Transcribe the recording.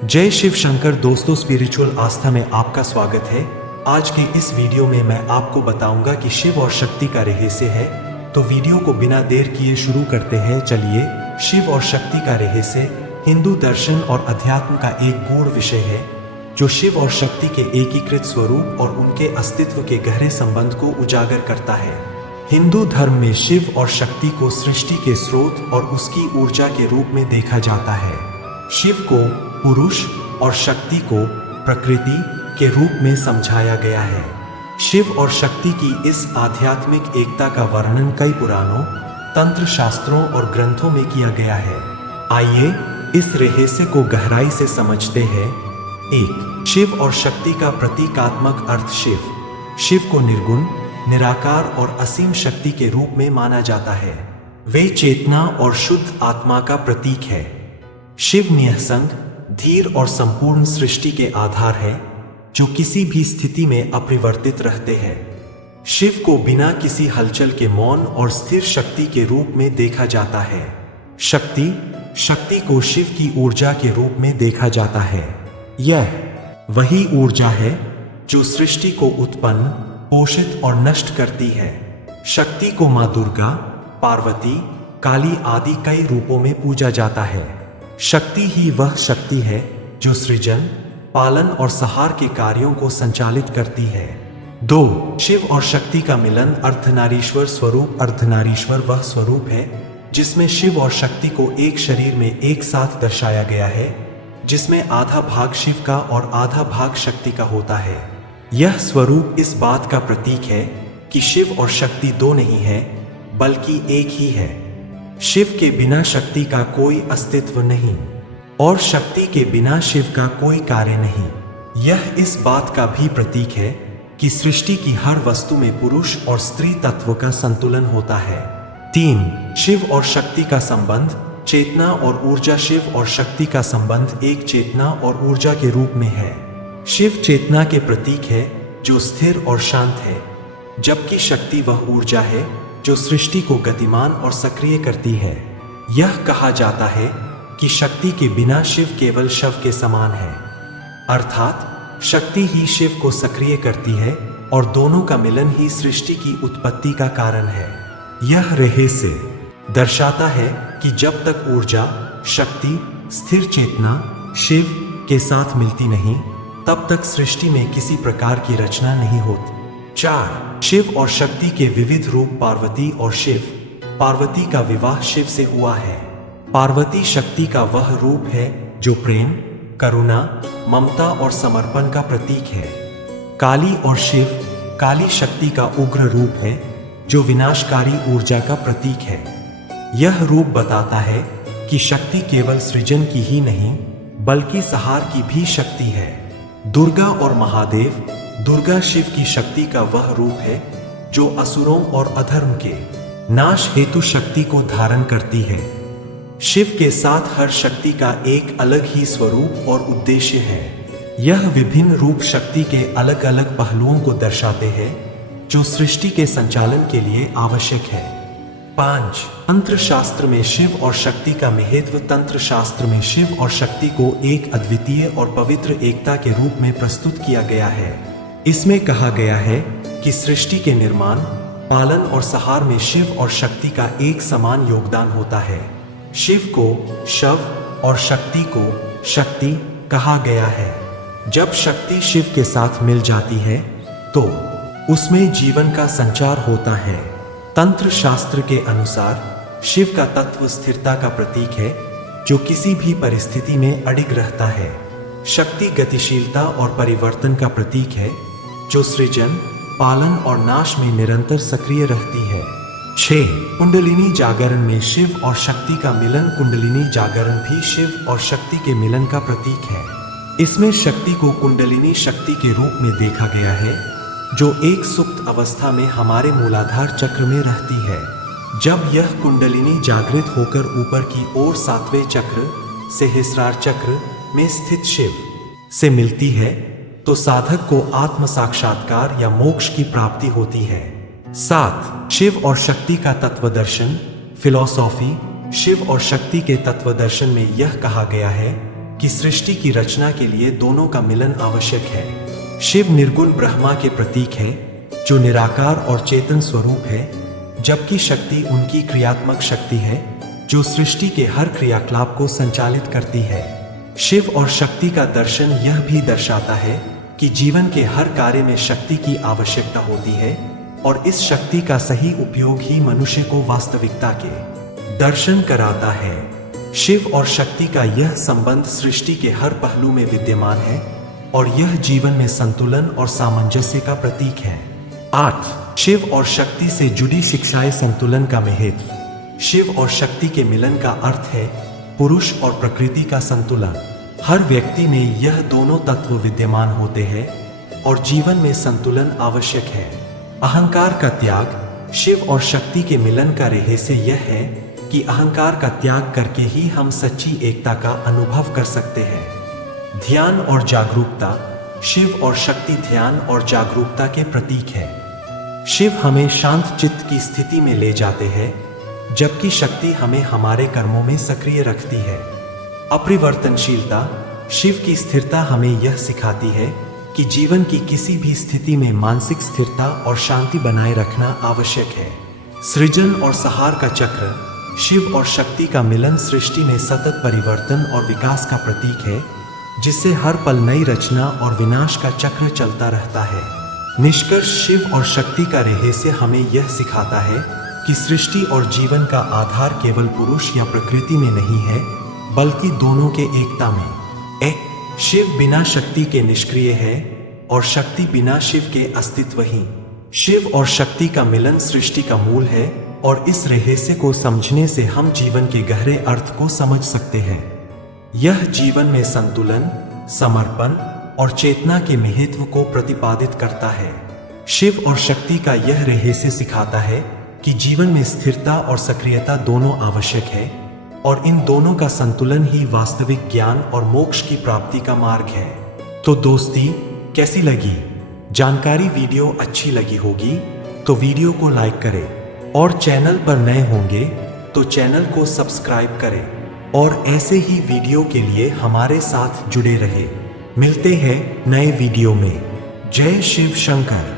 जय शिव शंकर दोस्तों, स्पिरिचुअल आस्था में आपका स्वागत है। आज के इस वीडियो में मैं आपको बताऊंगा कि शिव और शक्ति का रहस्य है। तो वीडियो को बिना देर किए शुरू करते हैं। चलिए, शिव और शक्ति का रहस्य हिंदू दर्शन और अध्यात्म का एक गूढ़ विषय है जो शिव और शक्ति के एकीकृत स्वरूप और उनके अस्तित्व के गहरे संबंध को उजागर करता है। हिंदू धर्म में शिव और शक्ति को सृष्टि के स्रोत और उसकी ऊर्जा के रूप में देखा जाता है। शिव को पुरुष और शक्ति को प्रकृति के रूप में समझाया गया है। शिव और शक्ति की इस आध्यात्मिक एकता का वर्णन कई पुराणों, तंत्र शास्त्रों और ग्रंथों में किया गया है। आइए इस रहस्य को गहराई से समझते हैं। 1. शिव और शक्ति का प्रतीकात्मक अर्थ। शिव को निर्गुण, निराकार और असीम शक्ति के रूप में माना जाता है। वे चेतना और शुद्ध आत्मा का प्रतीक है। शिव निःसंग, धीर और संपूर्ण सृष्टि के आधार है, जो किसी भी स्थिति में अपरिवर्तित रहते हैं। शिव को बिना किसी हलचल के मौन और स्थिर शक्ति के रूप में देखा जाता है। शक्ति को शिव की ऊर्जा के रूप में देखा जाता है। यह वही ऊर्जा है जो सृष्टि को उत्पन्न, पोषित और नष्ट करती है। शक्ति को मां दुर्गा, पार्वती, काली आदि कई रूपों में पूजा जाता है। शक्ति ही वह शक्ति है जो सृजन, पालन और संहार के कार्यों को संचालित करती है। 2. शिव और शक्ति का मिलन। अर्धनारीश्वर स्वरूप। अर्धनारीश्वर वह स्वरूप है जिसमें शिव और शक्ति को एक शरीर में एक साथ दर्शाया गया है, जिसमें आधा भाग शिव का और आधा भाग शक्ति का होता है। यह स्वरूप इस बात का प्रतीक है कि शिव और शक्ति दो नहीं है, बल्कि एक ही है। शिव के बिना शक्ति का कोई अस्तित्व नहीं और शक्ति के बिना शिव का कोई कार्य नहीं। यह इस बात का भी प्रतीक है कि सृष्टि की हर वस्तु में पुरुष और स्त्री तत्व का संतुलन होता है। 3. शिव और शक्ति का संबंध। चेतना और ऊर्जा। शिव और शक्ति का संबंध एक चेतना और ऊर्जा के रूप में है। शिव चेतना के प्रतीक है जो स्थिर और शांत है, जबकि शक्ति वह ऊर्जा है जो सृष्टि को गतिमान और सक्रिय करती है। यह कहा जाता है कि शक्ति के बिना शिव केवल शव के समान है, अर्थात शक्ति ही शिव को सक्रिय करती है और दोनों का मिलन ही सृष्टि की उत्पत्ति का कारण है। यह रहस्य दर्शाता है कि जब तक ऊर्जा, शक्ति, स्थिर चेतना शिव के साथ मिलती नहीं, तब तक सृष्टि में किसी प्रकार की रचना नहीं होती। 4. शिव और शक्ति के विविध रूप। पार्वती और शिव। पार्वती का विवाह शिव से हुआ है। पार्वती शक्ति का वह रूप है जो प्रेम, करुणा, ममता और समर्पण का प्रतीक है। काली और शिव। काली शक्ति का उग्र रूप है जो विनाशकारी ऊर्जा का प्रतीक है। यह रूप बताता है कि शक्ति केवल सृजन की ही नहीं, बल्कि संहार की भी शक्ति है। दुर्गा और महादेव। दुर्गा शिव की शक्ति का वह रूप है जो असुरों और अधर्म के नाश हेतु शक्ति को धारण करती है। शिव के साथ हर शक्ति का एक अलग ही स्वरूप और उद्देश्य है। यह विभिन्न रूप शक्ति के अलग अलग पहलुओं को दर्शाते हैं जो सृष्टि के संचालन के लिए आवश्यक है। 5. तंत्र शास्त्र में शिव और शक्ति का महत्व। तंत्र शास्त्र में शिव और शक्ति को एक अद्वितीय और पवित्र एकता के रूप में प्रस्तुत किया गया है। इसमें कहा गया है कि सृष्टि के निर्माण, पालन और संहार में शिव और शक्ति का एक समान योगदान होता है। शिव को शव और शक्ति को शक्ति कहा गया है। जब शक्ति शिव के साथ मिल जाती है तो उसमें जीवन का संचार होता है। तंत्र शास्त्र के अनुसार शिव का तत्व स्थिरता का प्रतीक है जो किसी भी परिस्थिति में अडिग रहता है। शक्ति गतिशीलता और परिवर्तन का प्रतीक है जो सृजन, पालन और नाश में निरंतर सक्रिय रहती है। 6. कुंडलिनी जागरण में शिव और शक्ति का मिलन। कुंडलिनी जागरण भी शिव और शक्ति के मिलन का प्रतीक है। इसमें शक्ति को कुंडलिनी शक्ति के रूप में देखा गया है जो एक सुप्त अवस्था में हमारे मूलाधार चक्र में रहती है। जब यह कुंडलिनी जागृत होकर ऊपर की ओर 7वें चक्र, सहस्रार चक्र में स्थित शिव से मिलती है तो साधक को आत्म साक्षात्कार या मोक्ष की प्राप्ति होती है। 7. शिव और शक्ति का तत्वदर्शन। फिलॉसॉफी। शिव और शक्ति के तत्वदर्शन में यह कहा गया है कि सृष्टि की रचना के लिए दोनों का मिलन आवश्यक है। शिव निर्गुण ब्रह्मा के प्रतीक है, जो निराकार और चेतन स्वरूप है, जबकि शक्ति उनकी क्रियात्मक शक्ति है, जो सृष्टि के हर क्रियाकलाप को संचालित करती है। शिव और शक्ति का दर्शन यह भी दर्शाता है कि जीवन के हर कार्य में शक्ति की आवश्यकता होती है और इस शक्ति का सही उपयोग ही मनुष्य को वास्तविकता के दर्शन कराता है। शिव और शक्ति का यह संबंध सृष्टि के हर पहलू में विद्यमान है और यह जीवन में संतुलन और सामंजस्य का प्रतीक है। 8. शिव और शक्ति से जुड़ी शिक्षाएं। संतुलन का महत्व। शिव और शक्ति के मिलन का अर्थ है पुरुष और प्रकृति का संतुलन। हर व्यक्ति में यह दोनों तत्व विद्यमान होते हैं और जीवन में संतुलन आवश्यक है। अहंकार का त्याग। शिव और शक्ति के मिलन का रहस्य यह है कि अहंकार का त्याग करके ही हम सच्ची एकता का अनुभव कर सकते हैं। ध्यान और जागरूकता। शिव और शक्ति ध्यान और जागरूकता के प्रतीक है। शिव हमें शांत चित्त की स्थिति में ले जाते हैं, जबकि शक्ति हमें हमारे कर्मों में सक्रिय रखती है। अपरिवर्तनशीलता। शिव की स्थिरता हमें यह सिखाती है कि जीवन की किसी भी स्थिति में मानसिक स्थिरता और शांति बनाए रखना आवश्यक है। सृजन और संहार का चक्र। शिव और शक्ति का मिलन सृष्टि में सतत परिवर्तन और विकास का प्रतीक है, जिससे हर पल नई रचना और विनाश का चक्र चलता रहता है। निष्कर्ष। शिव और शक्ति का रहस्य हमें यह सिखाता है कि सृष्टि और जीवन का आधार केवल पुरुष या प्रकृति में नहीं है, बल्कि दोनों के एकता में। शिव बिना शक्ति के निष्क्रिय है और शक्ति बिना शिव के अस्तित्व ही। शिव और शक्ति का मिलन सृष्टि का मूल है और इस रहस्य को समझने से हम जीवन के गहरे अर्थ को समझ सकते हैं। यह जीवन में संतुलन, समर्पण और चेतना के महत्व को प्रतिपादित करता है। शिव और शक्ति का यह रहस्य सिखाता है कि जीवन में स्थिरता और सक्रियता दोनों आवश्यक है और इन दोनों का संतुलन ही वास्तविक ज्ञान और मोक्ष की प्राप्ति का मार्ग है। तो दोस्ती, कैसी लगी जानकारी? वीडियो अच्छी लगी होगी तो वीडियो को लाइक करें और चैनल पर नए होंगे तो चैनल को सब्सक्राइब करें और ऐसे ही वीडियो के लिए हमारे साथ जुड़े रहे। मिलते हैं नए वीडियो में। जय शिव शंकर।